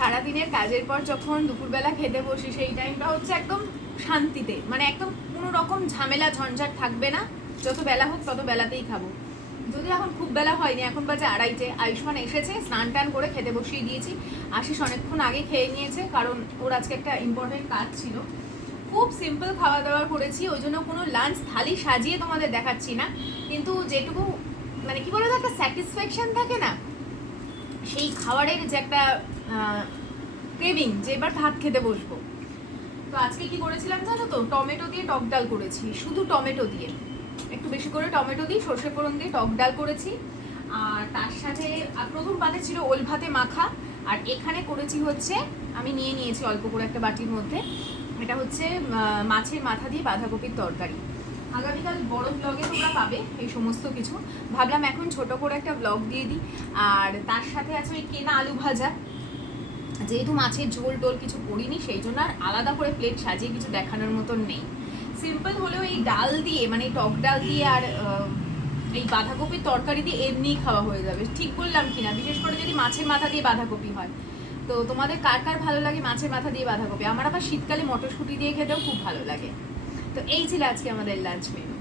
সারাদিনের কাজের পর যখন দুপুরবেলা খেতে বসি সেই টাইমটা হচ্ছে একদম শান্তিতে, মানে একদম কোনো রকম ঝামেলা ঝঞ্ঝাট থাকবে না। যত বেলা হোক তত বেলাতেই খাবো। যদি এখন খুব বেলা হয়নি, এখন বাজে 2:30। আয়ুষ্মান এসেছে, স্নান টান করে খেতে বসিয়ে দিয়েছি। আশিস অনেকক্ষণ আগে খেয়ে নিয়েছে, কারণ ওর আজকে একটা ইম্পর্টেন্ট কাজ ছিল। খুব সিম্পল খাওয়া দাওয়া করেছি, ওই জন্য কোনো লাঞ্চ থালি সাজিয়ে তোমাদের দেখাচ্ছি না, কিন্তু যেটুকু মানে কি বলতো একটা স্যাটিসফ্যাকশন থাকে না, সেই খাবারের যে একটা ক্রেভিং, যে এবার ভাত খেতে বসবো। তো আজকে কি করেছিলাম জানো তো, টমেটো দিয়ে টক ডাল করেছি, শুধু টমেটো দিয়ে, একটু বেশি করে টমেটো দিয়ে সর্ষে ফোড়ন দিয়ে টক ডাল করেছি। আর তার সাথে প্রথম পাতে ছিল ওল ভাতে মাখা। আর এখানে করেছি হচ্ছে, আমি নিয়ে নিয়েছি অল্প করে একটা বাটির মধ্যে, এটা হচ্ছে মাছের মাথা দিয়ে বাঁধাকপির তরকারি। আগামীকাল বড় ব্লগে তোমরা পাবে এই সমস্ত কিছু। ভাবলাম এখন ছোট করে একটা ব্লগ দিয়ে দিই। আর তার সাথে আছে ওই কেনা আলু ভাজা, যেহেতু মাছের ঝোল টোল কিছু করিনি সেই জন্য আর আলাদা করে প্লেট সাজিয়ে কিছু দেখানোর মতন নেই। সিম্পল হলেও এই ডাল দিয়ে, মানে টক ডাল দিয়ে আর এই বাঁধাকপির তরকারি দিয়ে এমনিই খাওয়া হয়ে যাবে। ঠিক বললাম কিনা? বিশেষ করে যদি মাছের মাথা দিয়ে বাঁধাকপি হয়। তো তোমাদের কার কার ভালো লাগে মাছের মাথা দিয়ে বাঁধাকপি? আমার আবার শীতকালে মটরশুঁটি দিয়ে খেতেও খুব ভালো লাগে। তো এই ছিল আজকে আমাদের লাঞ্চ মেনু।